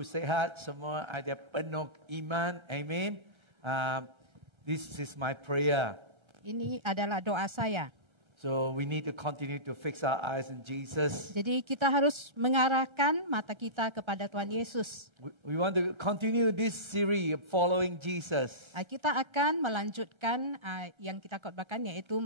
tubuh sehat, semua ada penuh iman. Amin. This is my prayer. Ini adalah doa saya. So we need to continue to fix our eyes on Jesus. Jadi kita harus mengarahkan mata kita kepada Tuhan Yesus. We want to continue this series of following Jesus. Kita akan melanjutkan yang kita khotbahkan, yaitu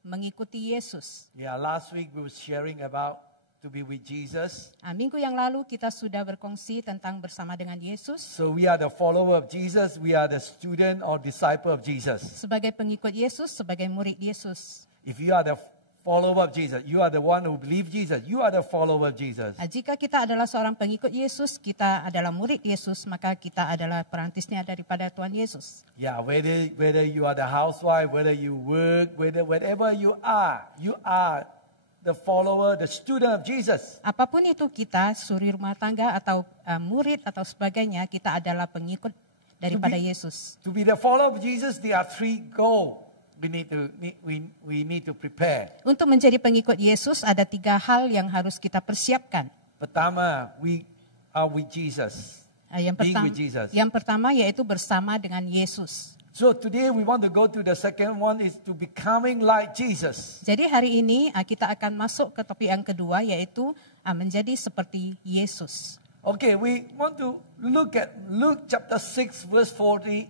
mengikuti Yesus. Yeah, last week we were sharing about to be with Jesus. Minggu yang lalu kita sudah berkongsi tentang bersama dengan Yesus. So we are the follower of Jesus. We are the student or disciple of Jesus. Sebagai pengikut Yesus, sebagai murid Yesus. If you are the follower of Jesus, you are the one who believe Jesus, you are the follower of Jesus. Jika kita adalah seorang pengikut Yesus, kita adalah murid Yesus, maka kita adalah perantisnya daripada Tuhan Yesus. Yeah, whether you are the housewife, whether you work, whatever you are the follower, the student of Jesus. Apapun itu kita, suri rumah tangga atau murid atau sebagainya, kita adalah pengikut daripada Yesus. To be the follower of Jesus, there are three goals. We need to prepare. Untuk menjadi pengikut Yesus ada 3 hal yang harus kita persiapkan. Pertama, we are with Jesus. Yang pertama yaitu bersama dengan Yesus. So today we want to go to the second one is to becoming like Jesus. Jadi hari ini kita akan masuk ke topik yang kedua, yaitu menjadi seperti Yesus. Okay, we want to look at Luke chapter 6 verse 39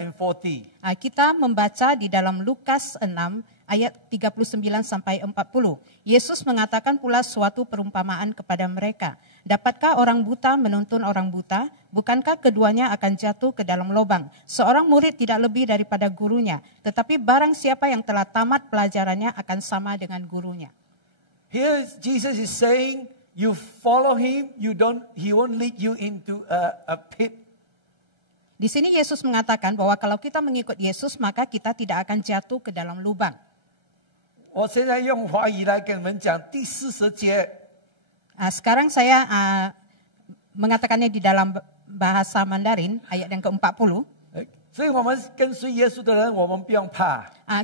and 40. Kita membaca di dalam Lukas 6 ayat 39 sampai 40. Yesus mengatakan pula suatu perumpamaan kepada mereka. Dapatkah orang buta menuntun orang buta? Bukankah keduanya akan jatuh ke dalam lubang? Seorang murid tidak lebih daripada gurunya, tetapi barang siapa yang telah tamat pelajarannya akan sama dengan gurunya. Here Jesus is saying, you follow him, he won't lead you into a pit. Di sini Yesus mengatakan bahwa kalau kita mengikut Yesus, maka kita tidak akan jatuh ke dalam lubang. Sekarang saya mengatakannya di dalam bahasa Mandarin, ayat yang ke-40.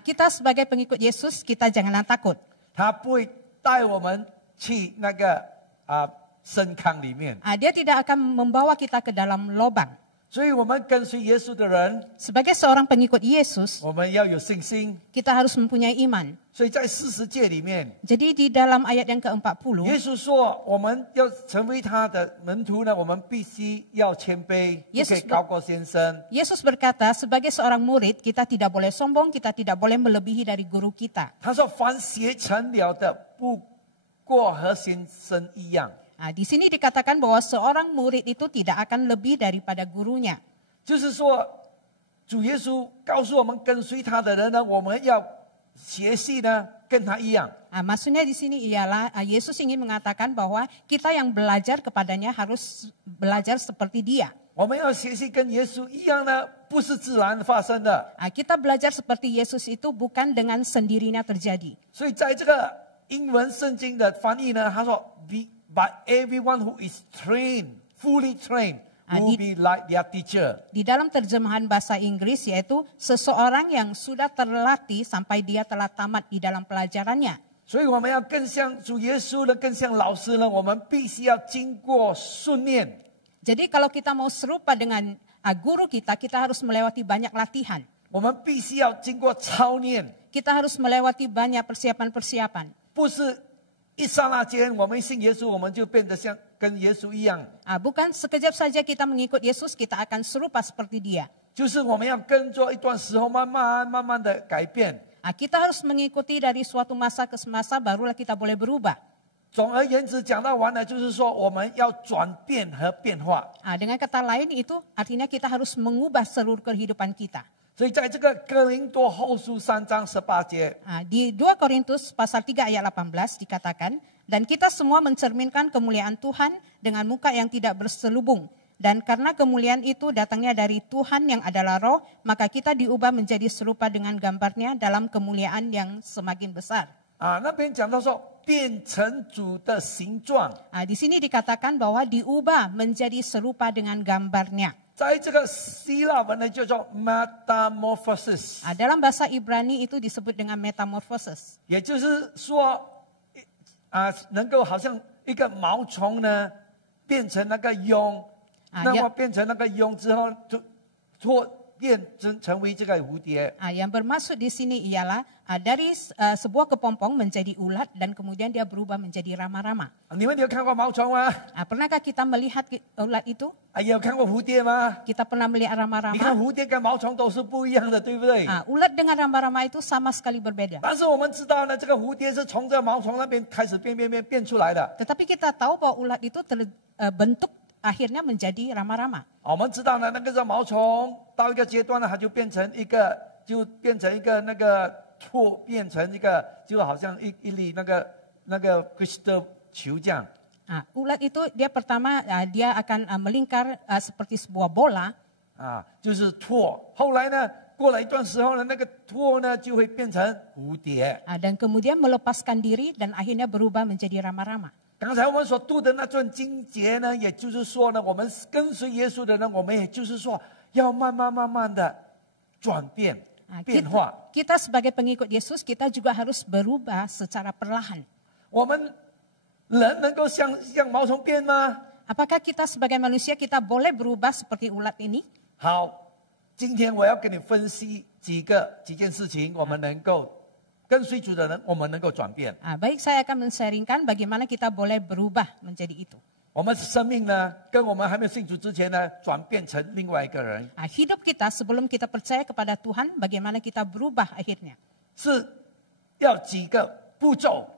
Kita sebagai pengikut Yesus, kita janganlah takut. Dia tidak akan membawa kita ke dalam lubang. Sebagai seorang pengikut Yesus, kita harus mempunyai iman. Jadi di dalam ayat yang ke-40, Yesus berkata, sebagai seorang murid, kita tidak boleh sombong, kita tidak boleh melebihi dari guru kita. Di sini dikatakan bahwa seorang murid itu tidak akan lebih daripada gurunya. Maksudnya di sini ialah Yesus ingin mengatakan bahwa kita yang belajar kepadanya harus belajar seperti dia. Kita belajar seperti Yesus itu bukan dengan sendirinya terjadi. But everyone who is trained, fully trained, will be like their teacher. Di dalam terjemahan bahasa Inggris yaitu seseorang yang sudah terlatih sampai dia telah tamat di dalam pelajarannya. Jadi kalau kita mau serupa dengan guru kita, kita harus melewati banyak latihan. Kita harus melewati banyak persiapan-persiapan. Bukan sekejap saja kita mengikut Yesus, kita akan serupa seperti dia. Kita harus mengikuti dari suatu masa ke masa, barulah kita boleh berubah. Dengan kata lain itu artinya kita harus mengubah seluruh kehidupan kita. Di 2 Korintus pasal 3 ayat 18 dikatakan, dan kita semua mencerminkan kemuliaan Tuhan dengan muka yang tidak berselubung. Dan karena kemuliaan itu datangnya dari Tuhan yang adalah Roh, maka kita diubah menjadi serupa dengan gambarnya dalam kemuliaan yang semakin besar. Di sini dikatakan bahwa diubah menjadi serupa dengan gambarnya. Dalam bahasa Ibrani itu disebut dengan metamorphosis. 变成那个蛹，那么变成那个蛹之后就变成为这个蝴蝶。Yang bermaksud di sini ialah dari sebuah kepompong menjadi ulat dan kemudian dia berubah menjadi rama-rama. 你们有看过毛虫吗？ Pernahkah kita melihat ulat itu? 有看过蝴蝶吗？ Kita pernah melihat rama-rama. 你看蝴蝶跟毛虫都是不一样的，对不对？ Ulat dengan rama-rama itu sama sekali berbeda. 但是我们知道呢，这个蝴蝶是从这毛虫那边开始变出来的。 Tetapi kita tahu bahwa ulat itu terbentuk akhirnya menjadi rama-rama. 我们知道呢，那个毛虫到一个阶段呢，它就变成一个那个唾，变成一个就好像一粒那个 crystal 球这样。 Ulat itu dia pertama dia akan melingkar seperti sebuah bola. 就是唾。后来呢，过了一段时候呢，那个唾呢就会变成蝴蝶。Dan kemudian melepaskan diri dan akhirnya berubah menjadi rama-rama. 刚才我们所读的那段经节呢，也就是说呢，我们跟随耶稣的人，我们也就是说要慢慢的转变、变化。Kita sebagai pengikut Yesus, kita juga harus berubah secara perlahan. 我们人能够像毛虫变吗？ Apakah kita sebagai manusia kita boleh berubah seperti ulat ini? 好，今天我要跟你分析几件事情，我们能够跟随主的人，我们能够转变。 Baik, saya akan men-sharingkan bagaimana kita boleh berubah menjadi itu. 我们生命呢，跟我们还没有信主之前呢，转变成另外一个人。 Hidup kita sebelum kita percaya kepada Tuhan, bagaimana kita berubah akhirnya? 是要几个步骤。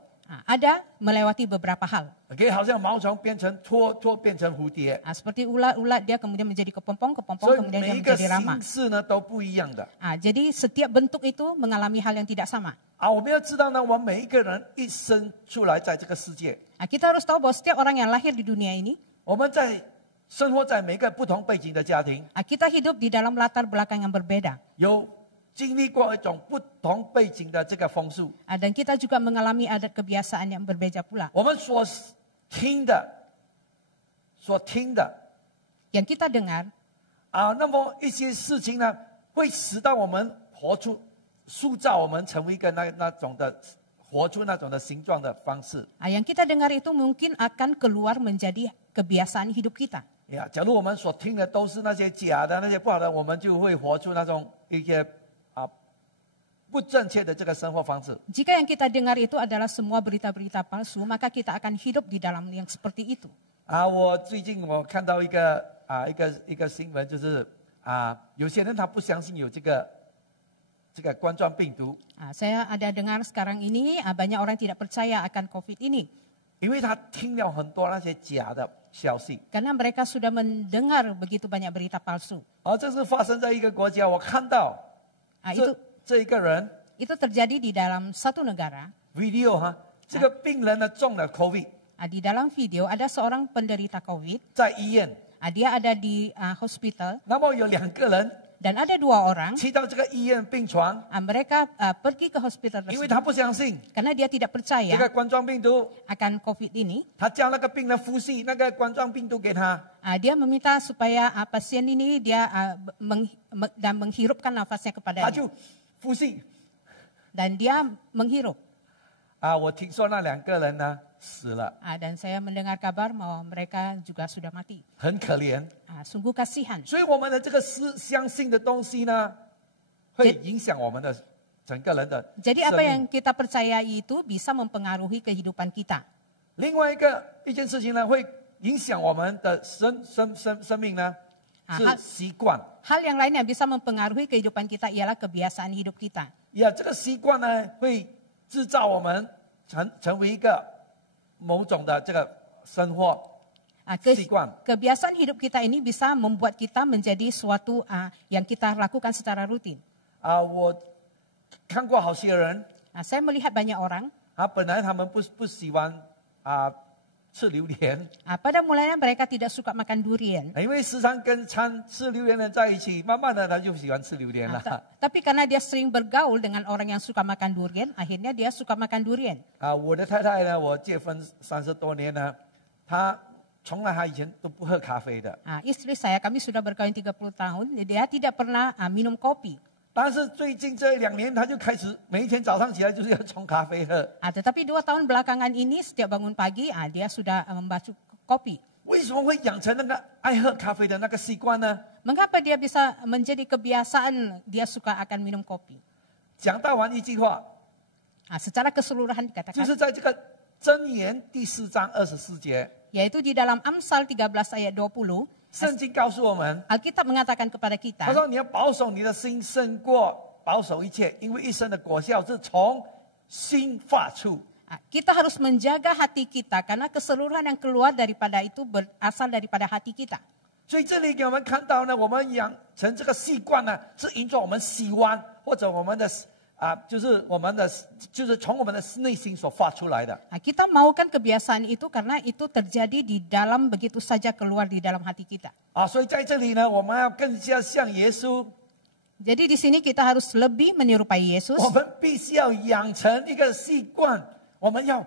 Ada melewati beberapa hal. OK， 好像毛虫变成脱变成蝴蝶。 Seperti ulat dia kemudian menjadi kepompong kemudian dia menjadi rama. 所以每一个形式呢都不一样的。 Jadi setiap bentuk itu mengalami hal yang tidak sama. 我们要知道呢，我们每一个人一生出来在这个世界， Kita harus tahu bahwa setiap orang yang lahir di dunia ini, 我们生活在每个不同背景的家庭， kita hidup di dalam latar belakang yang berbeda. 有经历过一种不同背景的这个风俗， Dan kita juga mengalami adat kebiasaan yang berbeda pula. 我们所听的， yang kita dengar 那么一些事情呢，会使到我们塑造我们成为一个那种的活出那种的形状的方式。 yang kita dengar itu mungkin akan keluar menjadi kebiasaan hidup kita. 假如我们所听的都是那些假的、那些不好的，我们就会活出那种一些不正确的这个生活方式。 Jika yang kita dengar itu adalah semua berita-berita palsu, maka kita akan hidup di dalam yang seperti itu. 我最近看到一个新闻，就是有些人他不相信有这个冠状病毒。 Saya ada dengar sekarang ini banyak orang tidak percaya akan COVID ini. 因为他听了很多那些假的消息。 Karena mereka sudah mendengar begitu banyak berita palsu. 这是发生在一个国家，我看到这一个人 itu terjadi di dalam satu negara. video 这个病人呢中了 COVID。 Di dalam video ada seorang penderita COVID. 在医院。 Dia ada di hospital. 那么有2个人。 Dan ada 2 orang 去到这个医院病床。 mereka pergi ke hospital tersebut. 因为他不相信。 Karena dia tidak percaya 这个冠状病毒 akan COVID ini. 他叫那个病人呼吸那个冠状病毒给他。 Dia meminta supaya pasien ini dia dan menghirupkan nafasnya kepadanya. 他就呼吸。 Dan dia menghirup. 我听说那2个人呢死了。 Dan saya mendengar kabar bahwa mereka juga sudah mati. 很可怜。 Sungguh kasihan. 所以我们的这个相信的东西呢，会影响我们的整个人的。 Jadi apa yang kita percayai itu bisa mempengaruhi kehidupan kita. 另外一件事情呢，会影响我们的生命呢，是习惯。 Hal yang lain yang bisa mempengaruhi kehidupan kita ialah kebiasaan hidup kita. 这个习惯呢，会制造我们成为一个某种的这个生活习惯。 Kebiasaan hidup kita ini bisa membuat kita menjadi suatu yang kita lakukan secara rutin. 我看过好些人。 Saya melihat banyak orang. 本来他们不喜欢吃榴莲。 Pada mulanya mereka tidak suka makan durian. 因为时常跟吃榴莲的人在一起，慢慢的他就喜欢吃榴莲了。 Tapi karena dia sering bergaul dengan orang yang suka makan durian, akhirnya dia suka makan durian. 我的太太呢，我结婚30多年呢，她从来她以前都不喝咖啡的。 Istri saya, kami sudah berkawin 30 tahun, dia tidak pernah minum kopi. 但是最近这2年，她就开始每一天早上起来就是要冲咖啡喝。 Tetapi 2 tahun belakangan ini setiap bangun pagi, dia sudah membasuh kopi. 为什么会养成那个爱喝咖啡的那个习惯呢？ Mengapa dia bisa menjadi kebiasaan dia suka akan minum kopi? 讲到完一句话， Secara keseluruhan 就 dikatakan, 是在这个箴言第4章24节， yaitu di dalam Amsal 13 ayat 20, 圣经告诉我们， Alkitab mengatakan kepada 他 kita, 说你要保守你的心胜过保守一切，因为一生的果效是从心发出。 kita harus menjaga hati kita karena keseluruhan yang keluar daripada itu berasal daripada hati kita. 所以这里给我们看到呢，我们养成这个习惯呢，是因着我们喜欢或者我们的就是从我们的内心所发出来的。 Kita maukan kebiasaan itu karena itu terjadi di dalam begitu saja keluar di dalam hati kita. 所以在这里呢，我们要更加像耶稣， Jadi di sini kita harus lebih menyerupai Yesus. 我们必须要养成一个习惯，我们要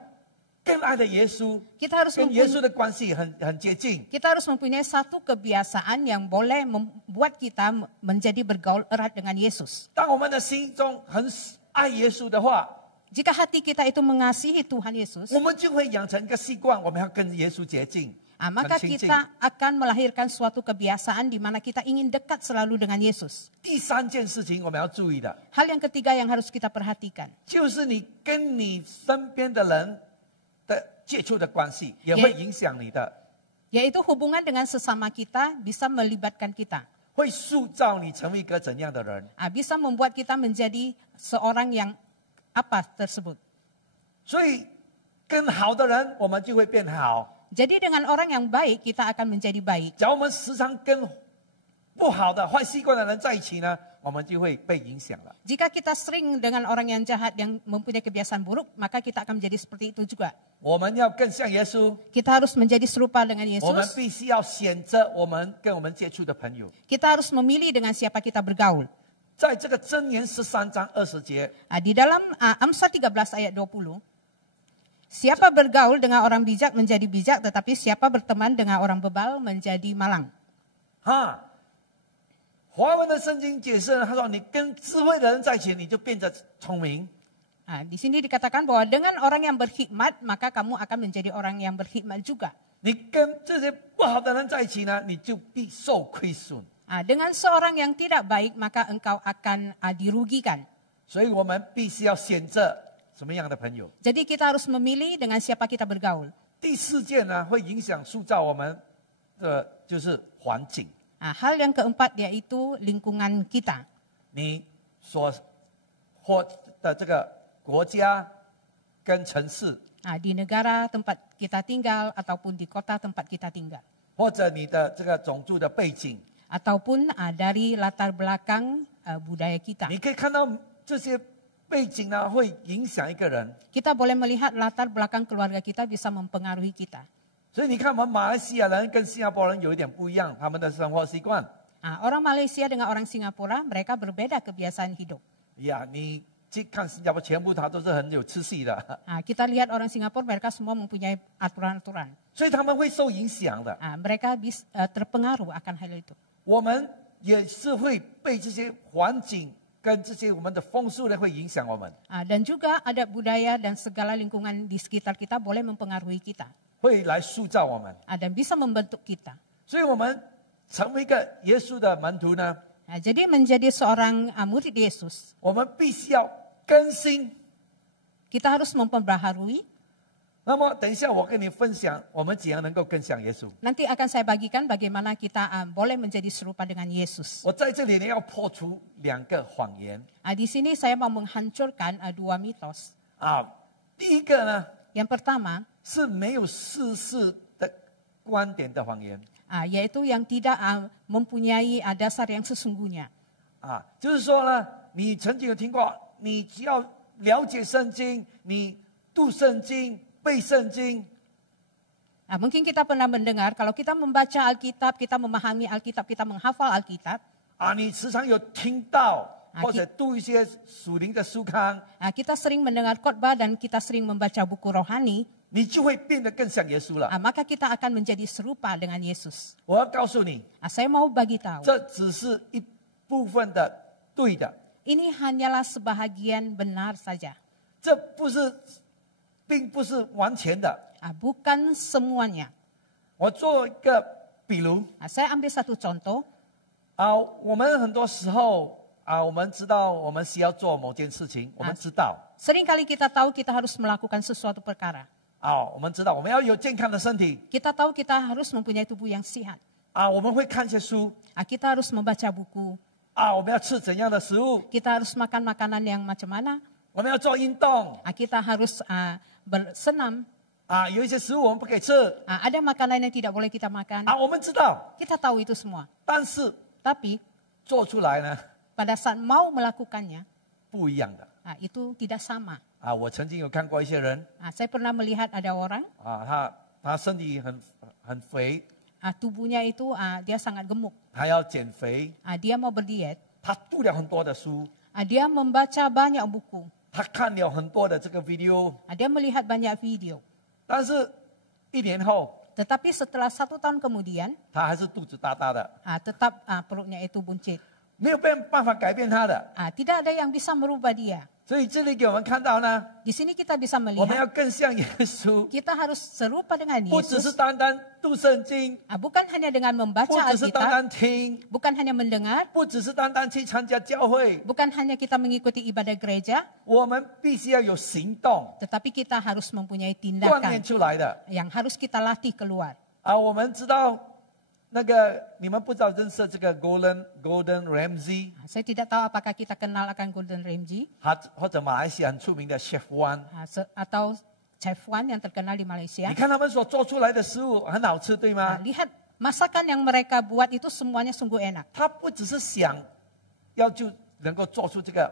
更爱的耶稣， Kita harus 跟耶稣的关系很接近。 Kita harus mempunyai satu kebiasaan yang boleh membuat kita menjadi bergaul erat dengan Yesus. 当我们的心中很爱耶稣的话， Jika hati kita itu mengasihi Tuhan Yesus, 我们就会养成一个习惯，我们要跟耶稣接近， maka 很亲近。 kita akan melahirkan suatu kebiasaan di mana kita ingin dekat selalu dengan Yesus. 第三件事情我们要注意的， Hal yang ketiga yang harus kita perhatikan, 就是你跟你身边的人的接触的关系，也会影响你的， yaitu hubungan dengan sesama kita bisa melibatkan kita, 会塑造你成为一个怎样的人。 bisa membuat kita menjadi seorang yang apa tersebut. 所以跟好的人，我们就会变好； Jadi dengan orang yang baik kita akan menjadi baik. 假如我们时常跟不好的坏习惯的人在一起呢，我们就会被影响了。 Jika kita sering dengan orang yang jahat yang mempunyai kebiasaan buruk, maka kita akan menjadi seperti itu juga. 我们要更像耶稣， Kita harus menjadi serupa dengan 我们 Yesus. 必须要选择跟我们接触的朋友。 Kita harus memilih dengan siapa kita bergaul. 在这个箴言13章20节， Di dalam Amsal 13 ayat 20, siapa bergaul dengan orang bijak menjadi bijak, tetapi siapa berteman dengan orang bebal menjadi malang. 华文的圣经解释呢，他说你跟智慧的人在一起，你就变得聪明。 Di sini dikatakan bahwa dengan orang yang berkhidmat, maka kamu akan menjadi orang yang berkhidmat juga. 你跟这些不好的人在一起呢，你就必受亏损。 Dengan seorang yang tidak baik, maka engkau akan dirugikan. 所以我们必须要选择什么样的朋友。 Jadi kita harus memilih dengan siapa kita bergaul. 第四件呢，会影响塑造我们的就是环境。 Hal yang keempat yaitu lingkungan kita. 你所或的这个国家跟城市， Di negara tempat kita tinggal ataupun di kota tempat kita tinggal. 或者你的这个种族的背景， Ataupun dari latar belakang budaya kita. 你可以看到这些背景呢，会影响一个人。 Kita boleh melihat latar belakang keluarga kita bisa mempengaruhi kita. 所以你看，我们马来西亚人跟新加坡人有一点不一样，他们的生活习惯。 Orang Malaysia dengan orang Singapura, mereka berbeda kebiasaan hidup. 你去看新加坡，全部他都是很有秩序的， Kita lihat orang Singapura, mereka semua mempunyai aturan-aturan. 所以他们会受影响的。 Mereka terpengaruh akan hal itu. 我们也是会被这些环境跟这些我们的风俗呢，会影响我们， Dan juga adat budaya dan segala lingkungan di sekitar kita boleh mempengaruhi kita. 会来塑造我们。 Dan bisa membentuk kita. 所以，我们成为一个耶稣的门徒呢， Jadi menjadi seorang murid Yesus, 我们必须要更新。 kita harus memperbaharui. 那么，等一下我跟你分享，我们怎样能够更像耶稣。 Nanti akan saya bagikan bagaimana kita boleh menjadi serupa dengan Yesus. 我在这里呢，要破除2个谎言 Di sini saya mau menghancurkan 2 mitos. 第一个呢， Yang pertama, 是没有事实的观点的谎言 yaitu yang tidak mempunyai dasar yang sesungguhnya. 就是说呢，你曾经有听过，你只要了解圣经，你读圣经、背圣经， Mungkin kita pernah mendengar kalau kita membaca Alkitab, kita memahami Alkitab, kita menghafal Alkitab, 你时常有听到或者读一些属灵的书刊， kita sering mendengar khotbah dan kita sering membaca buku rohani, 你就会变得更像耶稣了。 maka kita akan menjadi serupa dengan Yesus. 我要告诉你， Saya mau bagi tahu, 这只是一部分的对的， ini hanyalah sebahagian benar saja, 并不是完全的。 bukan semuanya. 我做一个比如 Saya ambil satu contoh. 我们很多时候我们知道我们需要做某件事情，我们知道 Seringkali kita tahu kita harus melakukan sesuatu perkara. 我们知道我们要有健康的身体 Kita tahu kita harus mempunyai tubuh yang sehat. 我们会看一些书 Kita harus membaca buku. 我们要吃怎样的食物， Kita harus makan makanan yang macam mana. 我们要做运动 Kita harus bersenam. 有一些食物我们不可以吃 Ada makanan yang tidak boleh kita makan. 我们知道， Kita tahu itu semua. 但是 Tapi 做出来呢 pada saat mau melakukannya, 不一样的 itu tidak sama. 我曾经有看过一些人 Saya pernah melihat ada orang, 他身体很肥， tubuhnya itu dia sangat gemuk. 他要减肥， Dia mau berdiet. 他读了很多的书， Dia membaca banyak buku. 他看了很多的这个 video， Dia melihat banyak video. 但是1年后 Tetapi setelah 1 tahun kemudian, 他还是肚子大大的， tetap perutnya itu buncit. 没有办法改变他的。 Tidak ada yang bisa merubah dia. 所以这里给我们看到呢， Di sini kita bisa 我们 melihat 要更像耶稣， kita harus serupa dengan 不只是 Yesus. 单单读圣经， Bukan hanya dengan 不 membaca 只是单 Alkitab, 单听， bukan hanya mendengar, 不只是单单去参加教会， bukan hanya kita mengikuti ibadah gereja, 我们必须要有行动 tetapi kita harus mempunyai 锻炼 tindakan 出来的。 yang harus kita latih keluar. 我们知道那个你们不知道认识这个 Gordon Ramsay， Saya tidak tahu apakah kita kenal akan Gordon Ramsay 或者马来西亚很出名的 Chef Wan。 atau Chef Wan yang terkenal di Malaysia. 你看他们所做出来的食物很好吃，对吗？ Lihat masakan yang mereka buat itu semuanya sungguh enak. 他不只是想要就能够做出这个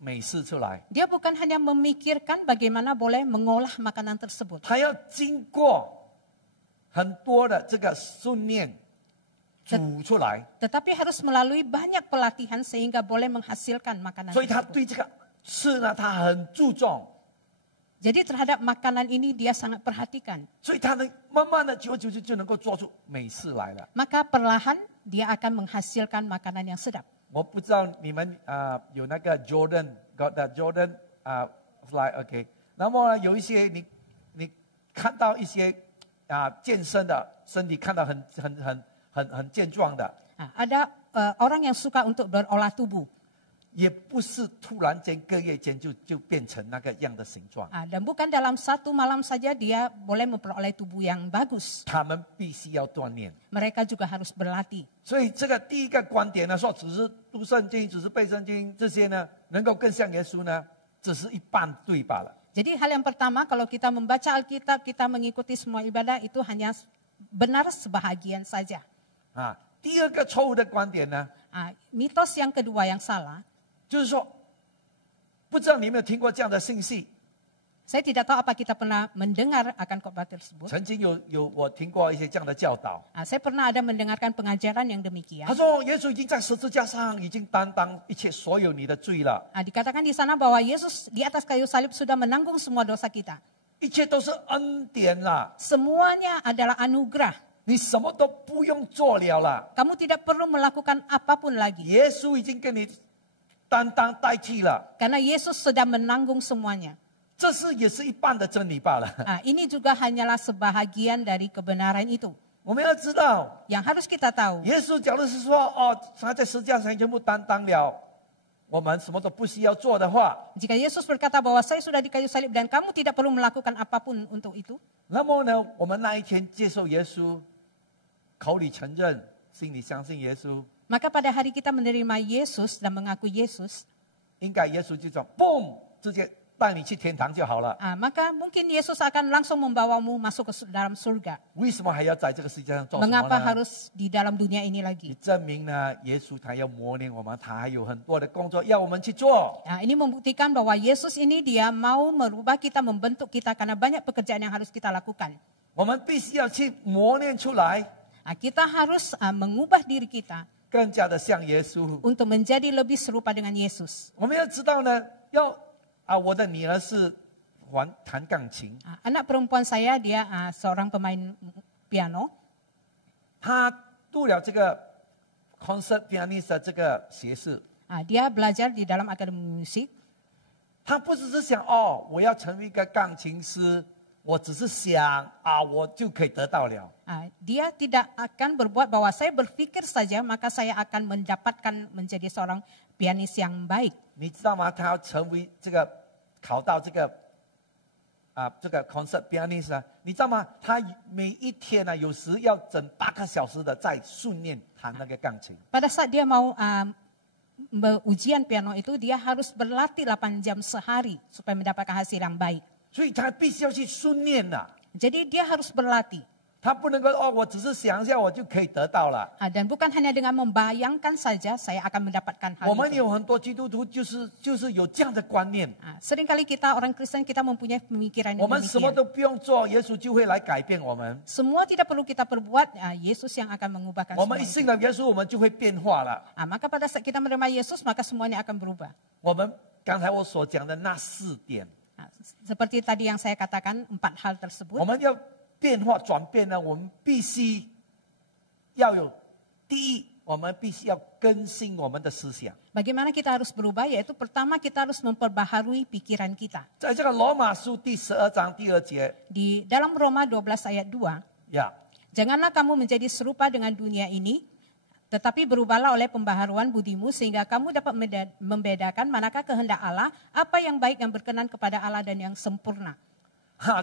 美食出来， Dia bukan hanya memikirkan bagaimana boleh mengolah makanan tersebut. 他要经过很多的这个训练煮出来， Tetapi harus melalui banyak pelatihan sehingga boleh menghasilkan makanan 所以他 tersebut. 对这个吃呢，他很注重， Jadi terhadap makanan ini dia sangat perhatikan. 所以他能慢慢的久就能够做出美食来了。 Maka perlahan dia akan menghasilkan makanan yang sedap. 我不知道你们有那个 Got the Jordan fly OK， 那么有一些你看到一些健身的身体看到很健壮的， Ada orang yang suka untuk berolah tubuh. 也不是突然间隔夜间就变成那个样的形状， Dan bukan dalam satu malam saja dia boleh memperoleh tubuh yang bagus. 他们必须要锻炼。 Mereka juga harus berlatih. 所以这个第一个观点呢，说只是读圣经，只是背圣经这些呢，能够更像耶稣呢，只是一半对罢了。 Jadi hal yang pertama kalau kita membaca Alkitab, kita mengikuti semua ibadah itu hanya benar sebahagian saja. 第二个错误的观点呢， Mitos yang kedua yang salah, 就是说，不知道你有没有听过这样的信息？ saya tidak tahu apa kita pernah mendengar akan khotbah tersebut. 曾经我听过一些这样的教导。 Saya pernah ada mendengarkan pengajaran yang demikian. 他说，耶稣已经在十字架上已经担当一切所有你的罪了， Dikatakan di sana bahwa Yesus di atas kayu salib sudah menanggung semua dosa kita. 一切都是恩典啦， Semuanya adalah anugerah. 你什么都不用做了啦。 Kamu tidak perlu melakukan apapun lagi. 耶稣已经跟你担当代替了， Karena Yesus sudah menanggung semuanya. 这是也是一半的真理罢了。 Ini juga hanyalah sebahagian dari kebenaran itu. 我们要知道， Yang harus kita tahu, 耶稣假如是说他在十字架上全部担当了，我们什么都不需要做的话， jika Yesus berkata bahwa saya sudah di kayu salib dan kamu tidak perlu melakukan apapun untuk itu, 那么呢，我们那一天接受耶稣，口里承认，心里相信耶稣， maka pada hari kita menerima Yesus dan mengaku Yesus, 应该耶稣就这样，嘣，直接带你去天堂就好了。 maka mungkin Yesus akan langsung membawamu masuk ke dalam surga. 为什么还要在这个世界上做什么 Mengapa 呢？ harus di dalam dunia ini 你 lagi? 证明呢，耶稣他要磨练我们，他还有很多的工作要我们去做。 Ini membuktikan bahwa Yesus ini dia mau merubah kita, membentuk kita karena banyak pekerjaan yang harus kita lakukan. 我们必须要去磨练出来， Kita harus mengubah diri kita 更加的像耶稣。 untuk menjadi lebih serupa dengan Yesus. 我们要知道呢，我的女儿是弹钢琴， Anak perempuan saya dia seorang pemain piano. 她读了这个 concert pianist 的这个学士， Dia belajar di dalam akademi musik. 她不只是想我要成为一个钢琴师，我只是想啊，我就可以得到了。 Dia tidak akan berbuat bahwa saya berpikir saja maka saya akan mendapatkan menjadi seorang pianis yang baik. 你知道吗？他要成为这个考到这个concert pianist 啊，你知道吗？他每一天呢、有时要整8个小时的在训练弹那个钢琴。 Pada saat dia mau ujian piano itu dia harus berlatih 8 jam sehari supaya mendapatkan hasil yang baik. 所以他必须要去训练呐、 Jadi dia harus berlatih. 他不能够哦，我只是想一下我就可以得到了。 Dan bukan hanya dengan membayangkan saja saya akan mendapatkan hal 我们 itu. 有很多基督徒就是有这样的观念， Seringkali kita orang Kristen kita mempunyai pemikiran 我 yang 们什么 demikian. 都不用做，耶稣就会来改变我们。 Semua tidak perlu kita perbuat, Yesus yang akan mengubahkan 我们 semua 一 itu. 信了耶稣，我们就会变化了。 Maka pada saat kita menerima Yesus maka semuanya akan berubah. 我们刚才我所讲的那4点， Seperti tadi yang saya katakan 4 hal tersebut. 我们要变化转变呢，我们必须要有第一，我们必须要更新我们的思想。 Bagaimana kita harus berubah? Yaitu pertama kita harus memperbaharui pikiran kita. 在这个罗马书第12章第2节 Di dalam Roma 12 ayat 2, 呀， janganlah kamu menjadi serupa dengan dunia ini, tetapi berubahlah oleh pembaharuan budimu sehingga kamu dapat membedakan manakah kehendak Allah, apa yang baik yang berkenan kepada Allah dan yang sempurna.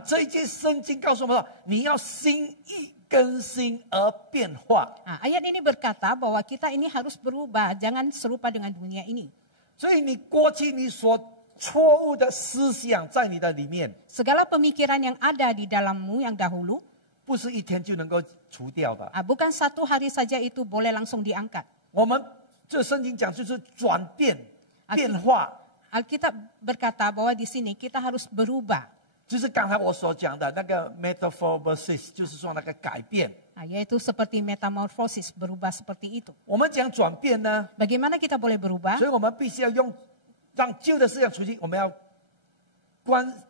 这一节圣经告诉我们说，你要心意更新而变化。 Ayat ini berkata bahwa kita ini harus berubah, jangan serupa dengan dunia ini. 所以你过去你所错误的思想在你的里面， Segala pemikiran yang ada di dalammu yang dahulu, 不是一天就能够除掉的。 bukan satu hari saja itu boleh langsung diangkat. 我们这圣经讲就是转变、变化， Alkitab berkata bahwa di sini kita harus berubah. 就是刚才我所讲的那个 metamorphosis，就是说那个改变。 Yaitu seperti metamorfosis, berubah seperti itu. 我们讲转变呢， Bagaimana kita boleh berubah? 所以我们必须要让旧的思想除去，我们要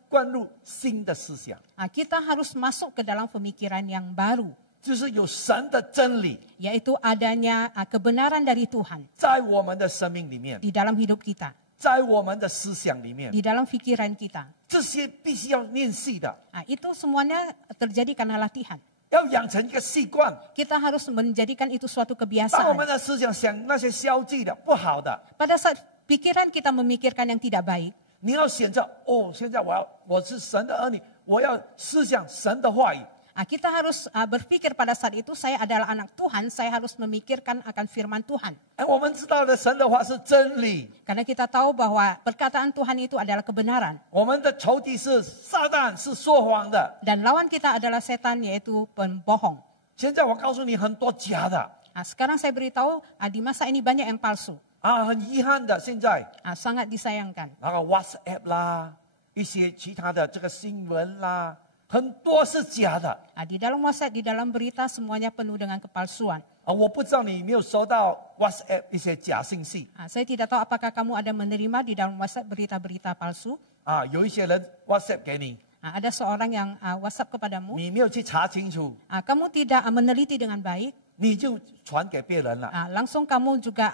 灌入新的思想， Kita harus masuk ke dalam pemikiran yang baru, 就是有神的真理 yaitu adanya kebenaran dari Tuhan 在我们的生命里面， di dalam hidup kita, 在我们的思想里面， di dalam pikiran kita. 这些必须要练习的， Itu semuanya terjadi karena latihan. 要养成一个习惯。 Kita harus menjadikan itu suatu 当我 kebiasaan. 们的思想想那些消极的、不好的， Pada saat pikiran kita memikirkan yang tidak baik, 你要选择哦，现在我是神的儿女，我要思想神的话语。 kita harus berpikir pada saat itu saya adalah anak Tuhan, saya harus memikirkan akan firman Tuhan. 我们知道的神的话是真理， Karena kita tahu bahwa perkataan Tuhan itu adalah kebenaran. 我们的仇敌是撒旦，是说谎的。 Dan lawan kita adalah setan yaitu pembohong. 现在我告诉你很多假的 Sekarang saya beritahu di masa ini banyak yang palsu. 很遗憾的，现在 Sangat disayangkan. 那个 WhatsApp 啦，一些其他的这个新闻啦，很多是假的。 Di dalam WhatsApp, di dalam berita semuanya penuh dengan kepalsuan. 我不知道你有没有收到 WhatsApp 一些假信息 Saya tidak tahu apakah kamu ada menerima di dalam WhatsApp berita-berita palsu. 有一些人 WhatsApp 给你， Ada seorang yang WhatsApp kepadamu. 你没有去查清楚， Kamu tidak meneliti dengan baik. 你就传给别人了， Langsung kamu juga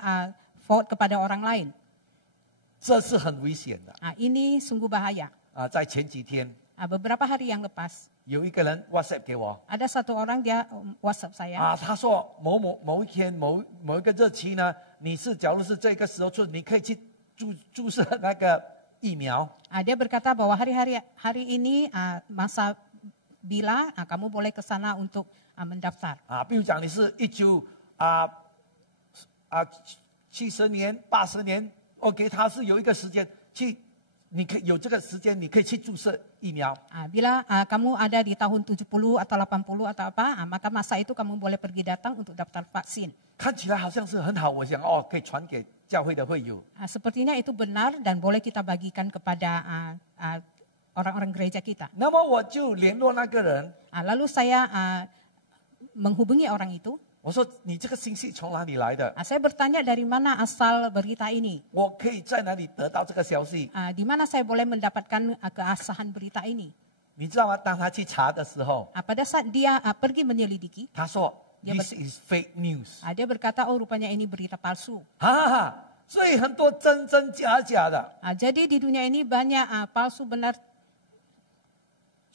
forward kepada orang lain. 这是很危险的 Ini sungguh bahaya. 在前几天 Beberapa hari yang lepas, 有一个人 WhatsApp 给我 ada satu orang dia WhatsApp saya. 他说某一天某一个日期呢，假如是这个时候出，你可以去注射那个疫苗。 Dia berkata bahwa hari ini masa bila kamu boleh ke sana untuk mendaftar. 比如讲你是70年、80年，OK， 他是有一个时间去，你可以有这个时间，你可以去注射疫苗。 Bila kamu ada di tahun 70 atau 80 atau apa, maka masa itu kamu boleh pergi datang untuk daftar vaksin. 看起来好像是很好，我想可以传给教会的会友。 Sepertinya itu benar dan boleh kita bagikan kepada orang-orang gereja kita. 那么我就联络那个人， Lalu saya menghubungi orang itu. 我说你这个信息从哪里来的？ Saya bertanya dari mana asal berita ini. 我可以在哪里得到这个消息？ Di mana saya boleh mendapatkan keabsahan berita ini. 你知道吗？当他去查的时候， Pada saat dia pergi menyelidiki, 他说 This is fake news。 dia berkata, oh rupanya ini berita palsu. 所以很多真真假假的。 Jadi di dunia ini banyak palsu benar.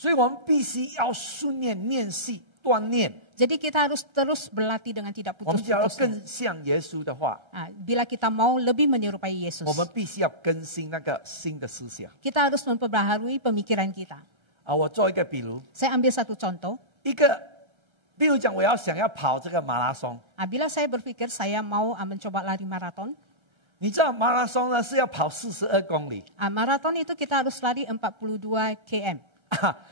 所以我们必须要训练、练习、锻炼。 Jadi kita harus terus berlatih dengan tidak 我们想要 putus-putus. 更像耶稣的话， Bila kita mau lebih menyerupai Yesus, 我们必须要更新那个新的思想。 kita harus memperbaharui pemikiran kita. 我做一个比如， Saya ambil satu contoh. 比如讲，想要跑这个马拉松， Bila saya berpikir saya mau mencoba lari maraton, 你知道马拉松呢是要跑42公里。 maraton itu kita harus lari 42 km.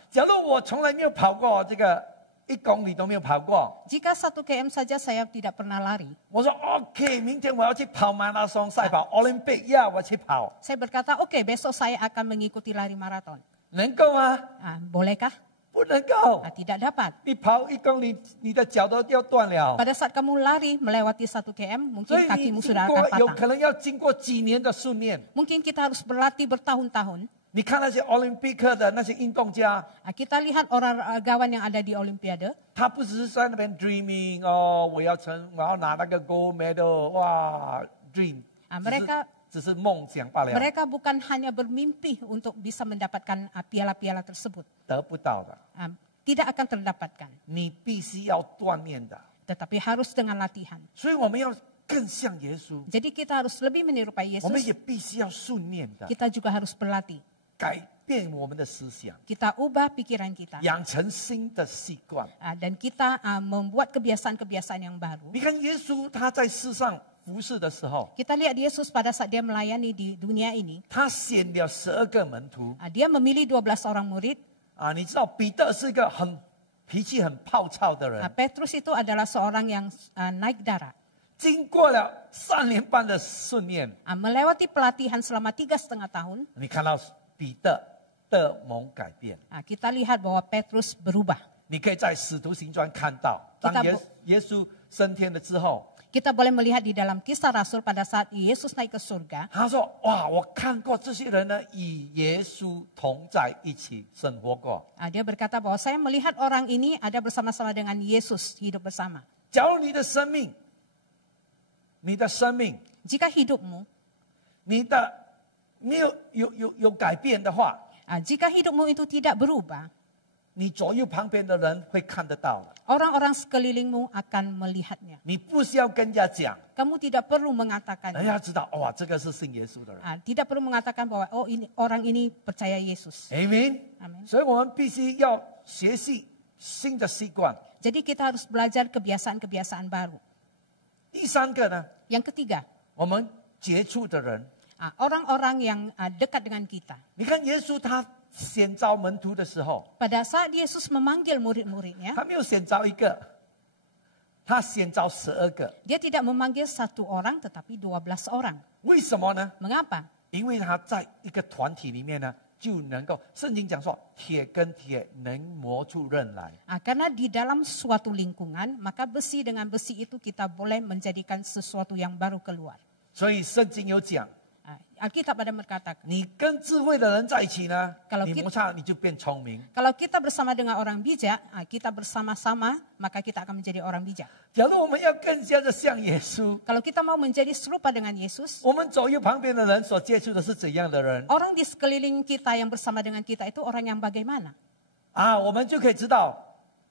假如我从来没有跑过这个1公里都没有跑过， Jika 1 km saja saya tidak pernah lari, 我说 OK， 明天我要去跑马拉松赛跑，奥林匹亚我去跑， saya berkata, oke, besok saya akan mengikuti lari maraton. 能够吗？ Bolehkah? 不能够。 Tidak dapat. 你跑1公里，你的脚都要断了。 Pada saat kamu lari melewati 1 km, 所 mungkin 以你 kakimu 经 sudah 过 akan 有 patah. 可能要经过几年的训练。 Mungkin kita harus berlatih bertahun-tahun. 你看那些奥林匹克的那些运动家， Kita lihat oragawan yang ada di Olimpiade. 他不只是在那边 dreaming 我要拿那个 gold medal， 哇 dream， mereka 只是梦想罢了， mereka bukan hanya bermimpi untuk bisa mendapatkan piala-piala tersebut. 得不到的， Tidak akan terdapatkan. 你必须要锻炼的。 Tetapi harus dengan latihan. 所以我们要更像耶稣， Jadi kita harus lebih menyerupai 我们 Yesus. 也必须要训练的， Kita juga harus berlatih. 改变我们的思想， Kita ubah pikiran kita. 养成新的习惯。 Dan kita membuat kebiasaan-kebiasaan yang baru. 你看耶稣他在世上服侍的时候， Kita lihat Yesus pada saat dia melayani di dunia ini. 他选了12个门徒 Dia memilih 12 orang murid. 你知道彼得是一个脾气很暴躁的人， Petrus itu adalah seorang yang naik darah. 经过了3年半的训练， Melewati pelatihan selama 3,5 tahun. 你看到彼得的蒙改变。 Kita lihat bahwa Petrus berubah. 你可以在使徒行传看到，当耶稣升天了之后， Kita boleh melihat di dalam kisah Rasul pada saat Yesus naik ke surga. 他说：“哇，我看过这些人呢，与耶稣同在一起生活过。 Dia berkata bahwa saya melihat orang ini ada bersama-sama dengan Yesus hidup bersama. 假如你的生命， Jika hidupmu, 没有改变的话， jika hidupmu itu tidak berubah, 你左右旁边的人会看得到的。 orang-orang sekelilingmu akan melihatnya. 你不需要跟人家讲， Kamu tidak perlu 人 mengatakannya. 家知道哇，这个是信耶稣的人。 Tidak perlu mengatakan bahwa orang ini percaya Yesus. Amen。 Amin. 所以我们必须要学习新的习惯。 Jadi kita harus belajar kebiasaan-kebiasaan baru. 第3个呢， Yang ketiga, 我们接触的人， orang-orang yang dekat dengan kita. 你看耶稣他选召门徒的时候， Pada saat Yesus memanggil murid-muridnya, 他没有选召1个，他选召12个。 dia tidak memanggil 1 orang tetapi 12 orang. 为什么呢？ Mengapa? 因为他在一个团体里面呢，就能够圣经讲说，铁跟铁能磨出刃来。 Karena di dalam suatu lingkungan, maka besi dengan besi itu kita boleh menjadikan sesuatu yang baru keluar. 所以圣经有讲， Alkitab ada berkatakan, 你跟智慧的人在一起呢， Kalau 你摩擦你就变聪明。 kalau kita bersama dengan orang bijak, kita bersama-sama, maka kita akan menjadi orang bijak. 假如我们要更加的像耶稣， Kalau kita mau menjadi serupa dengan Yesus, 我们左右旁边的人所接触的是怎样的人 orang di sekeliling kita yang bersama dengan kita itu orang yang bagaimana? 我们就可以知道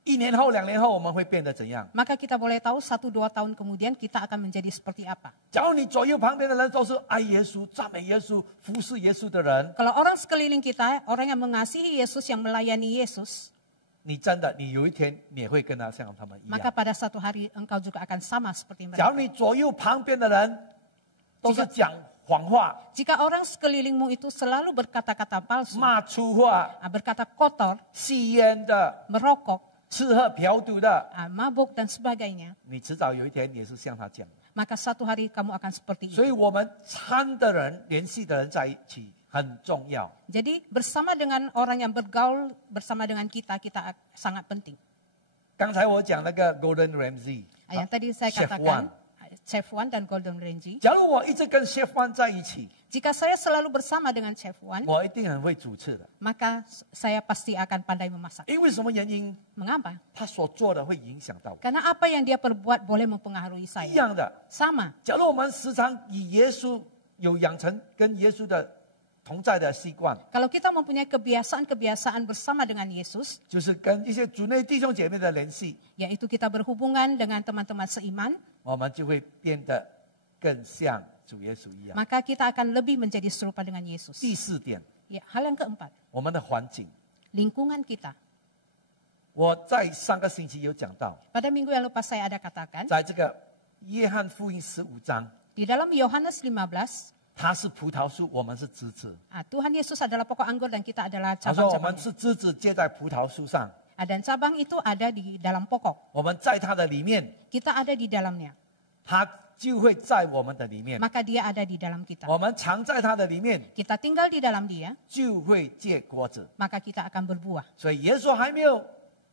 1年后、2年后我们会变得怎样。 Maka kita boleh tahu 1-2 tahun kemudian kita akan menjadi seperti apa. 假如你左右旁边的人都是爱耶稣、赞美耶稣、服侍耶稣的人， Kalau orang sekeliling kita, orang yang mengasihi Yesus, yang melayani Yesus, 你真的，你有一天你也会跟他像他们一 maka 样。 pada satu hari engkau juga akan sama seperti 假 mereka. 如你左右旁边的人都是讲谎话、 Jika orang sekelilingmu itu selalu berkata-kata palsu, 骂粗话、 berkata kotor, 吸烟的、 merokok, 吃喝嫖赌的， mabuk dan sebagainya, 你迟早有一天也是像他讲。 maka satu hari kamu akan seperti 所 itu. 以我们参的人、联系的人在一起很重要。 Jadi bersama dengan orang yang bergaul bersama dengan kita, kita sangat penting. 刚才我讲那个 Gordon Ramsay， Yang tadi saya Chef katakan, Chef Wan dan Gordon Ramsay. 假如我一直跟 Chef Wan 在一起， Jika saya selalu bersama dengan Chef Wan, 我一定很会主持的。 maka saya pasti akan pandai memasak. 因为什么原因？ Mengapa? 他所做的会影响到我。 Karena apa yang dia perbuat boleh mempengaruhi 一 saya. 样的， Sama. 假如我们时常与耶稣有养成跟耶稣的同在的习惯， Kalau kita mempunyai kebiasaan-kebiasaan bersama dengan Yesus, 就是跟一些主内弟兄姐妹的联系， yaitu kita berhubungan dengan teman-teman seiman, 我们就会变得更像主耶稣一样。 maka kita akan lebih menjadi serupa dengan Yesus. 第四点， Ya, hal yang keempat, 我们的环境。 lingkungan kita. 我在上个星期有讲到， Pada minggu yang lepas saya ada katakan, 在这个约翰福音15章， di dalam Yohanes 15, 他是葡萄树，我们是枝子。 Tuhan Yesus adalah pokok anggur dan kita adalah 他说我们 cabang-cabangnya. 是枝子结在葡萄树上， Dan cabang itu ada di dalam pokok. 我们在它的里面， Kita ada di dalamnya, 它就会在我们的里面。 maka dia ada di dalam kita. 我们藏在它的里面， Kita tinggal di dalam dia, 就会结果子。 maka kita akan berbuah. 所以耶稣还没有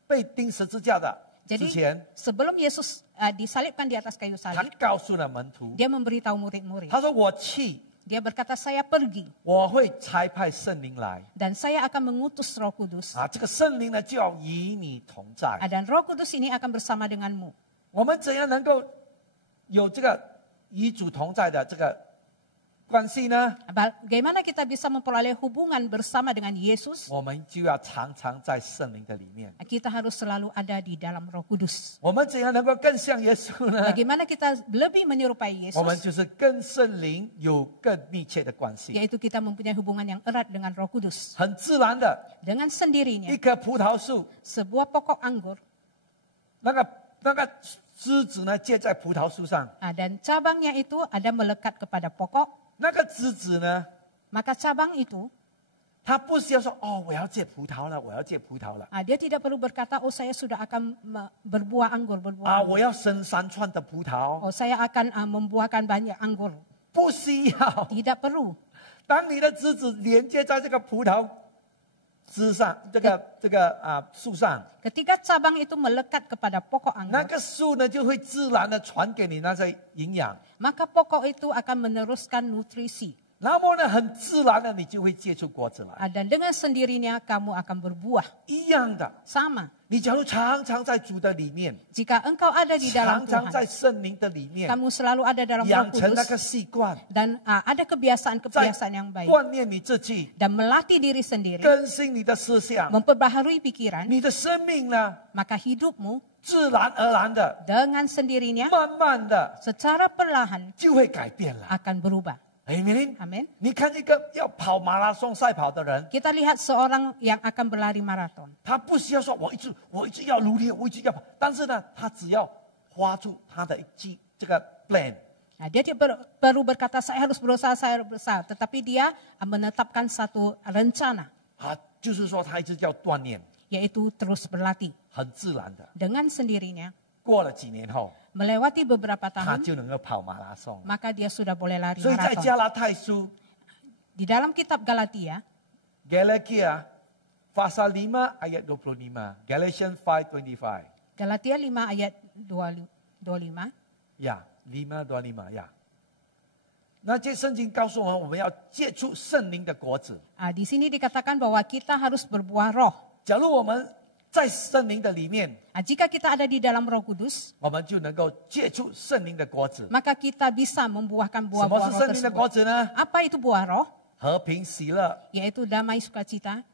被钉十字架的之 Jadi 前， sebelum Yesus disalibkan di atas kayu 他 salib, 告诉了门徒， dia memberitahu murid-murid. 他说：“我去， Dia berkata, saya pergi 我会差派圣灵来 dan saya akan mengutus Roh Kudus. 啊，这个圣灵呢就要与你同在。 Dan Roh Kudus ini akan bersama denganmu. 我们怎样能够有这个与主同在的这个关系呢？ Bagaimana kita bisa memperoleh hubungan bersama dengan Yesus? 我们就要常常在圣灵的里面。 Kita harus selalu ada di dalam Roh Kudus. 我们怎样能够更像耶稣呢？ Bagaimana kita lebih menyerupai 我们 Yesus? 就是跟圣灵有更密切的关系， Yaitu kita mempunyai hubungan yang erat dengan Roh Kudus. 很自然的。 Dengan sendirinya, 一棵葡萄树， sebuah pokok anggur 那个枝子呢结在葡萄树上， dan cabangnya itu ada melekat kepada pokok, 那个枝子呢， maka cabang itu 它不需要说哦，我要结葡萄了，我要结葡萄了 dia tidak perlu berkata, oh saya sudah akan berbuah anggur, 啊， anggur. 我要生3串的葡萄， Oh saya akan membuahkan banyak anggur. 不需要。 Tidak perlu. 当你的枝子连接在这个葡萄枝上，这个树上， Ketika cabang itu melekat kepada pokok 那 anggur, 个树呢就会自然的传给你那些营养， maka pokok itu akan meneruskan nutrisi. 然后呢很自然的你就会结出果子来， Dan dengan sendirinya kamu akan berbuah. 一样的。 Sama. 你假如常常在主的里面， Jika engkau ada di dalam 常常在 Tuhan, 圣灵的里面， kamu selalu ada dalam Roh 养成那个 Kudus 习惯， dan ada 在 kebiasaan-kebiasaan yang baik 锻炼你自己， dan melatih diri sendiri, 更新你的思想， memperbaharui pikiran, 你的生命呢， maka hidupmu 自然而然的， dengan sendirinya 慢慢的 secara perlahan 就会改变了。 akan berubah. Amen。 Amin. 你看一个要跑马拉松赛跑的人， Kita lihat seorang yang akan berlari maraton. 他不需要说我一直要努力，我一直要跑，但是呢，他只要花出他的这个 plan， Dia tidak perlu berkata saya harus berusaha, tetapi dia menetapkan satu rencana, 啊，就是说他一直要锻炼， yaitu terus berlatih. 很自然的。 Dengan sendirinya, 过了几年后， melewati beberapa 他 tahun, 就能够跑马拉松。 maka dia sudah boleh lari 所以在 maraton. 加拉太书 Di dalam kitab Galatia, Galatia pasal 5 ayat 25, Galatians 5:25. Galatia 5 ayat 25, 呀，5:25呀。那这圣经告诉我们，我们要结出圣灵的果子。 di sini dikatakan bahwa kita harus berbuah roh. 假如我们在圣灵的里面， Jika kita ada di dalam Roh Kudus, 我们就能够结出圣灵的果子。 maka kita bisa membuahkan 什么 buah-buah 是 roh 圣灵的果 tersebut. 子呢？ Apa itu buah roh? 和平、喜乐 Yaitu damai, sukacita.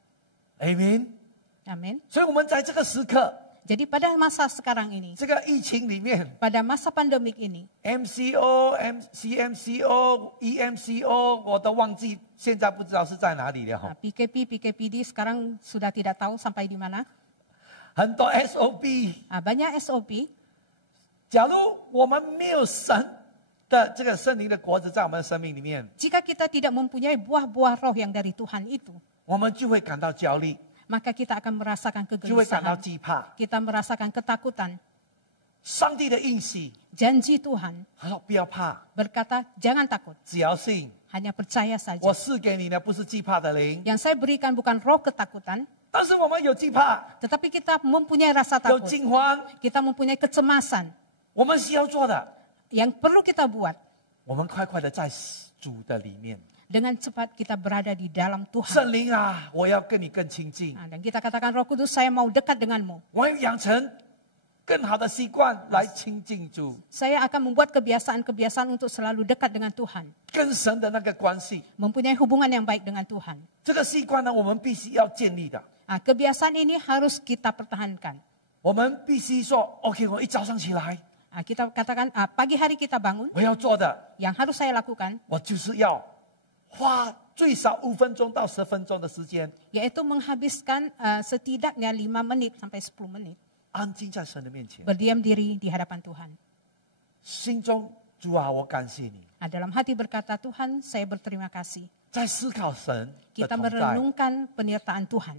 ，Amen。 Amin. 所以我们在这个时刻， Jadi pada masa sekarang ini, 这个疫情里面 pada masa pandemik ini, ，MCO、CMCO、EMCO，我都忘记，现在不知道是在哪里了哈。 PKP, PKPD sekarang sudah tidak tahu sampai di mana. 很多 SOP。 Banyak SOP. 假如我们没有神的这个圣灵的果子在我们的生命里面， Jika kita tidak mempunyai buah-buah roh yang dari Tuhan itu, 我们就会感到焦虑， maka kita akan merasakan 就会感到 kegelisahan. 惧怕。 Kita merasakan ketakutan. 上帝的应许， Janji Tuhan 他说不要怕， berkata, jangan takut, 只要信。 hanya percaya saja. 我赐给你的不是惧怕的灵， Yang saya berikan bukan roh ketakutan, 但是我们有惧怕， tetapi kita mempunyai rasa 有 takut. 惊慌。 Kita mempunyai kecemasan. 我们需要做的， Yang perlu kita buat, 我们快快的在主的里面。 dengan cepat kita berada di dalam Tuhan. 圣灵啊，我要跟你更亲近， Dan kita katakan, Roh Kudus, saya mau dekat denganmu. 我要养成更好的习惯来亲近主， Saya akan membuat kebiasaan-kebiasaan untuk selalu dekat dengan Tuhan. 跟神的那个关系。 Mempunyai hubungan yang baik dengan Tuhan. 这个习惯呢，我们必须要建立的。 Kebiasaan ini harus kita pertahankan. 我们必须说 ，OK， 我一早上起来， Kita katakan pagi hari kita bangun, 我要做的， yang harus saya lakukan 我就是要花最少5分钟到10分钟的时间， yaitu menghabiskan setidaknya 5 menit sampai 10 menit 安静在神的面前， berdiam diri di hadapan Tuhan. 心中主啊，我感谢你， Dalam hati berkata, Tuhan, saya berterima kasih. 在思考神的 Kita 同在， merenungkan penyertaan Tuhan.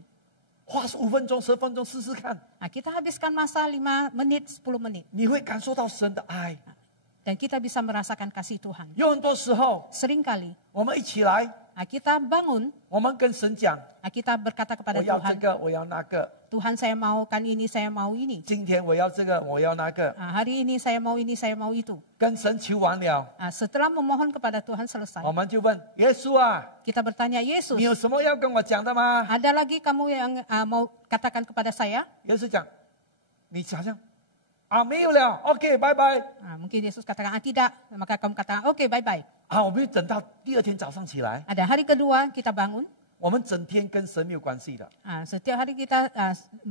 花5分钟、10分钟试试看， Kita habiskan masa 5 menit, 10 menit. 你会感受到神的爱。 Dan kita bisa merasakan kasih Tuhan. 有很多时候， Seringkali 我们一起来， kita bangun, 我们跟神讲， kita berkata 我 kepada 要这 Tuhan, 个，我要那个， Tuhan saya maukan ini, saya mau ini. 今天我要这个，我要那个， Hari ini saya mau ini, saya mau itu. 跟神求完了， Setelah memohon kepada Tuhan 我 selesai, 们就问耶稣啊， kita bertanya, Yesus, 你有什么要跟我讲的吗？ ada lagi kamu yang mau katakan kepada saya? 耶稣讲，你好像没有了 ，OK， 拜拜。 Mungkin Yesus katakan, tidak. Maka kamu katakan, oke, bye-bye. 我们等到第二天早上起来， Ada hari kedua kita bangun. 我们整天跟神没有关系的。 Setiap hari kita,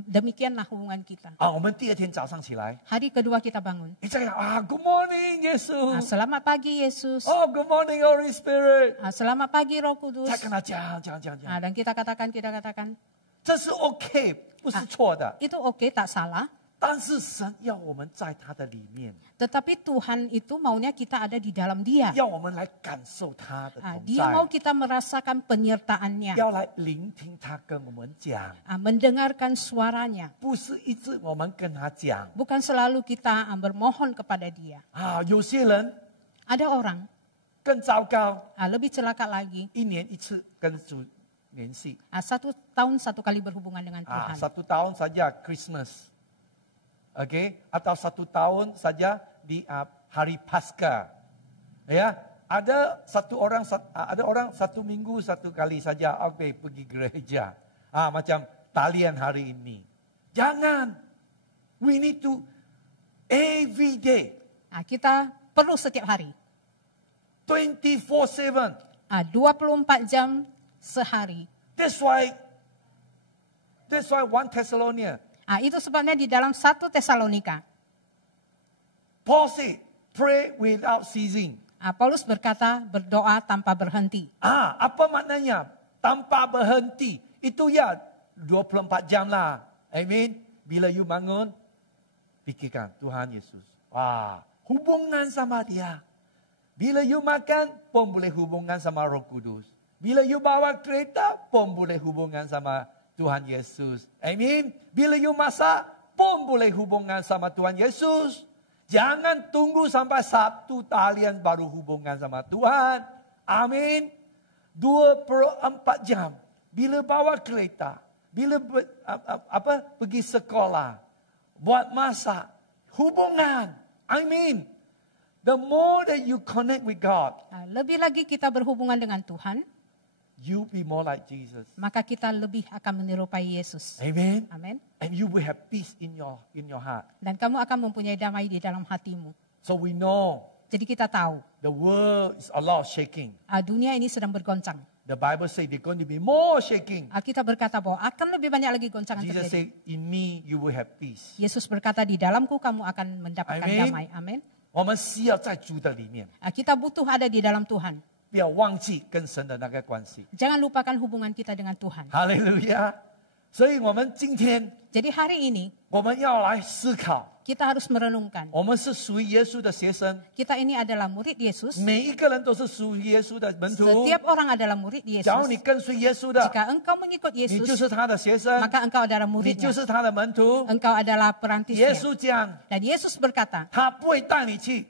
demikianlah hubungan kita. 我们第二天早上起来， Hari kedua kita bangun. 你再讲Good morning， 耶稣。 Selamat pagi Yesus. Good morning Holy Spirit。 Selamat pagi Roh Kudus. 再跟他讲， Dan kita katakan, 这是 OK， 不是错的。 itu oke, tak salah. 但是神要我们在他的里面， Tetapi Tuhan itu maunya kita ada di dalam Dia. 要我们来感受他的同 Dia mau 在， kita merasakan penyertaannya, 要来聆听他跟我们讲， mendengarkan suaranya. 不是一直我们跟他讲。 Bukan selalu kita bermohon kepada Dia. 有些人 Ada orang 更糟糕， lebih celaka lagi, 1年1次跟主联系， 1 tahun 1 kali berhubungan dengan Tuhan. 1 tahun saja Christmas。Oke, atau 1 tahun saja di hari Paskah. Ya, ada orang 1 minggu 1 kali saja pergi gereja. Macam talian hari ini. Jangan. We need to every day. Kita perlu setiap hari. 24/7. 24 jam sehari. That's why 1 Thessalonians. Itu sebabnya di dalam 1 Tesalonika, Paul said, pray without ceasing. Paulus berkata berdoa tanpa berhenti. Apa maknanya? Tanpa berhenti. Itu ya 24 jam lah. Amin. Bila you bangun, pikirkan Tuhan Yesus. Hubungan sama dia. Bila you makan, pun boleh hubungan sama Roh Kudus. Bila you bawa kereta, pun boleh hubungan sama Tuhan Yesus. Amin. Bila you masak, pun boleh hubungan sama Tuhan Yesus. Jangan tunggu sampai 1 talian baru hubungan sama Tuhan. Amin. 24 jam. Bila bawa kereta, bila pergi sekolah, buat masak, hubungan. Amin. The more that you connect with God, Lebih lagi kita berhubungan dengan Tuhan, you be more like Jesus. maka kita lebih akan menyerupai Yesus. Amen. Amin. And you will have peace in your heart. Dan kamu akan mempunyai damai di dalam hatimu. So we know Jadi kita tahu, the world is a lot of shaking. dunia ini sedang bergoncang. The Bible says there's going to be more shaking. Alkitab berkata bahwa akan lebih banyak lagi goncangan Jesus terjadi. said, in me you will have peace. Yesus berkata, di dalamku kamu akan mendapatkan Amin. damai. Amin. 我们需要在主的里面， Kita butuh ada di dalam Tuhan. 不要忘记跟神的那个关系。 Jangan lupakan hubungan kita dengan Tuhan. 哈利路亚！所以我们今天 Jadi hari ini 我们要来思考， kita harus merenungkan. 我们是属于耶稣的学生， Kita ini adalah murid Yesus. 每一个人都是属于耶稣的门徒。 Setiap orang adalah murid 假如你 Yesus. 跟随耶稣的， Jika engkau mengikut 你就 Yesus, 是他的学生， maka engkau adalah 你就 muridnya. 是他的门徒。 Engkau adalah 耶 perantisnya. 稣讲， Dan Yesus berkata, 他不会带你去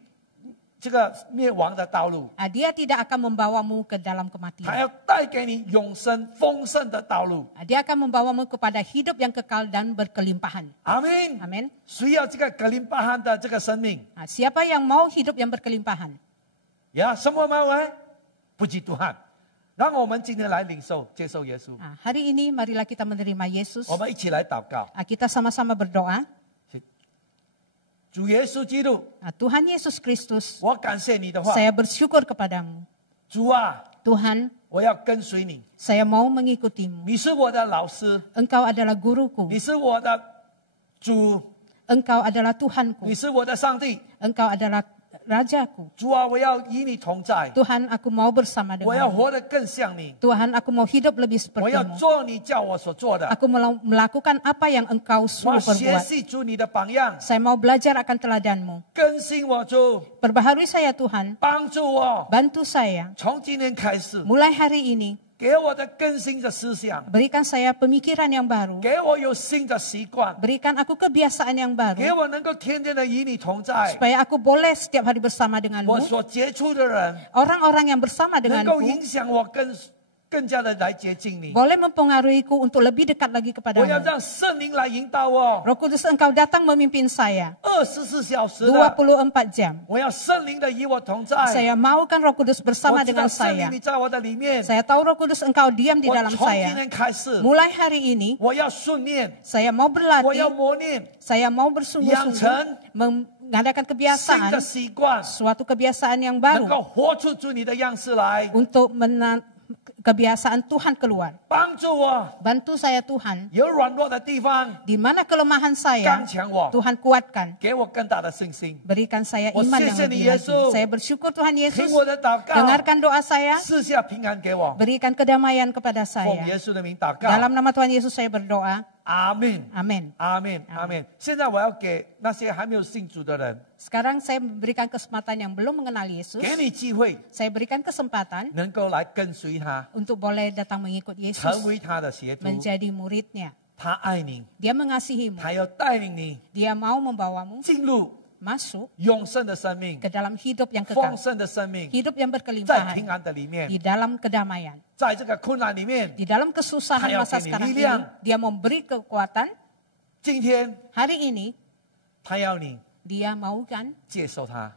这个灭亡的道路， Dia tidak akan membawamu ke dalam 他 kematian. 要带给你永生丰盛的道路。 Dia akan membawamu kepada hidup yang kekal dan berkelimpahan. 阿门。 Amin. 需要这个格林巴汗的这个生命 Siapa yang mau hidup yang berkelimpahan? 呀？什么吗？puji Tuhan。让我们今天来领受、接受耶稣。 Hari ini marilah kita menerima Yesus. 我们一起来祷告。 Kita sama-sama berdoa. 主耶稣基督， Tuhan Yesus Kristus, 我感谢你的话。 saya bersyukur kepadamu. 主啊， Tuhan, 我要跟随你， saya mau mengikutimu. 你是我的老师， Engkau adalah guruku. 你是我的主， Engkau adalah Tuhanku. 你是我的上帝。 Engkau adalah Rajaku. 主啊，我要与你同在， Tuhan, aku mau bersama 我要 denganmu. 活得更像你， Tuhan, aku mau hidup lebih 我要 sepertimu. 做你叫我所做的， Aku melakukan apa yang engkau 我 suruh 要学 perbuat. 习主你的榜样， Saya mau belajar akan teladanmu. 更新我主， Perbaharui saya Tuhan. 帮助我。 Bantu saya. 从今天开始， Mulai hari ini, 给我的更新的思想， berikan saya pemikiran yang baru. 给我有新的习惯， Berikan aku kebiasaan yang 给 baru. 我能够天天的与你同在。 Supaya aku boleh setiap hari bersama 我 denganmu. 所接触的人， Orang-orang yang bersama 能够 denganku 影响我更加的来接近你。 boleh mempengaruhiku untuk lebih dekat lagi 我要 kepadamu. 让圣灵来引导我， Roh Kudus, engkau datang memimpin saya 24小时的， 24 jam. 我要圣灵的与我同在。 Saya maukan Roh Kudus 我 bersama 知道 dengan 圣灵 saya. 你在我的里面， Saya tahu Roh Kudus engkau diam di 我 dalam 从今 saya. 天开始， Mulai hari ini, 我要训练， saya mau 我要 berlatih, 磨练 saya mau 养 bersungguh-sungguh 成 mengadakan 新的 kebiasaan, 习惯， suatu kebiasaan yang 能 baru 够活出主你的样式来， untuk kebiasaan Tuhan keluar. 帮助我。 Bantu saya Tuhan, 有软弱的地方， di mana kelemahan 刚 saya, 强我， Tuhan kuatkan. 给我更大的信心。 Berikan saya Oh, iman yang 谢谢你， lebih 耶 lagi. 稣。 Saya bersyukur Tuhan 听 Yesus, 我的祷告， dengarkan doa saya, 赐下平安给我。 berikan kedamaian kepada 奉 saya. 耶稣的名祷告， Dalam nama Tuhan Yesus saya berdoa. 阿门， Amin. 阿门，阿门。现在我要给那些还没有信主的人， Sekarang saya memberikan kesempatan yang belum mengenal Yesus. 给你机会， Saya berikan kesempatan 能够来跟随他， untuk boleh datang mengikut 成 Yesus, 为他的学徒。 menjadi muridnya. 他爱你， Dia mengasihimu. 他要带领你 Dia mau membawamu 进入 masuk 永生的生命、 ke dalam hidup yang 丰 kekal, 盛的生命， hidup yang 在 berkelimpahan, 平安的里面， di dalam kedamaian. 在这个困难里面。 Di dalam kesusahan Dia masa beri sekarang ini, liang. dia memberi kekuatan. 今天 Hari ini, 他要你 dia maukan 接受他，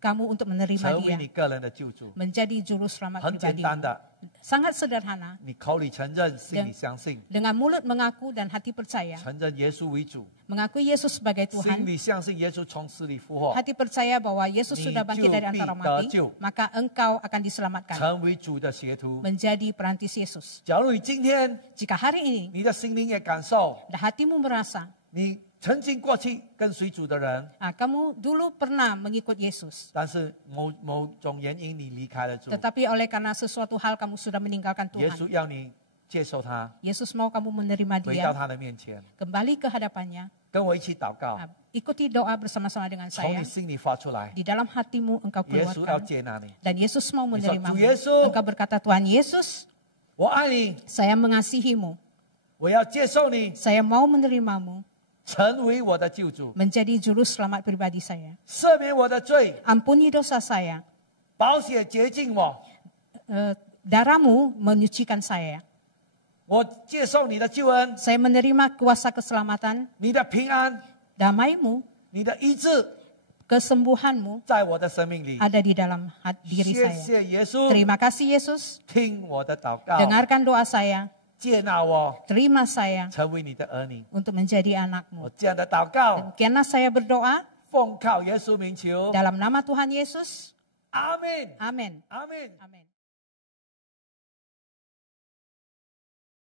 kamu untuk menerima 成为 dia, 你个人的救主。 menjadi juru selamat 很简 pribadi. 单的， Sangat sederhana, 你口里承认，心里相信， dengan mulut mengaku dan hati percaya. 承认耶稣为主， Mengakui Yesus sebagai 心 Tuhan, 里相信耶稣从死里复活， hati percaya bahwa Yesus sudah bangkit dari antara mati, maka engkau akan diselamatkan, 成为主的学徒。 menjadi perantis Yesus. 假如你今天 Jika hari ini 你的心灵也感受， hatimu merasa, 你曾经过去跟随主的人， kamu dulu pernah mengikut Yesus, 但是某种原因你离开了主， tetapi oleh karena sesuatu hal kamu sudah meninggalkan 耶 Tuhan, 稣要你接受他， Yesus mau kamu menerima 回到 dia, 他的面前， kembali ke hadapannya, 跟我一起祷告， ikuti doa bersama-sama dengan 从 saya, 你心里发出来， di dalam hatimu engkau 耶稣要 keluarkan, 接纳你。 dan Yesus mau menerimamu. "主耶稣， Engkau berkata, Tuhan Yesus, 我爱你， saya mengasihimu, 我要接受你， saya mau menerimamu, 成为我的救主， menjadi juru selamat pribadi saya. 赦免我的罪， Ampuni dosa saya, 宝血洁净我。 darahmu menyucikan saya. 我接受你的救恩， Saya menerima kuasa keselamatan, 你的平安， damai-mu, 你的医治， kesembuhan-mu 在我的生命里。 ada di dalam diri 谢 saya. 谢耶稣， Terima kasih Yesus, 听我的祷告， dengarkan doa saya, 接纳我， terima saya 成为你的儿女。 untuk menjadi 我 anakmu. 这样的祷告， Demikianlah saya berdoa 奉靠耶稣名求， dalam nama Tuhan Yesus. 阿门， Amin. 阿门。 Amin.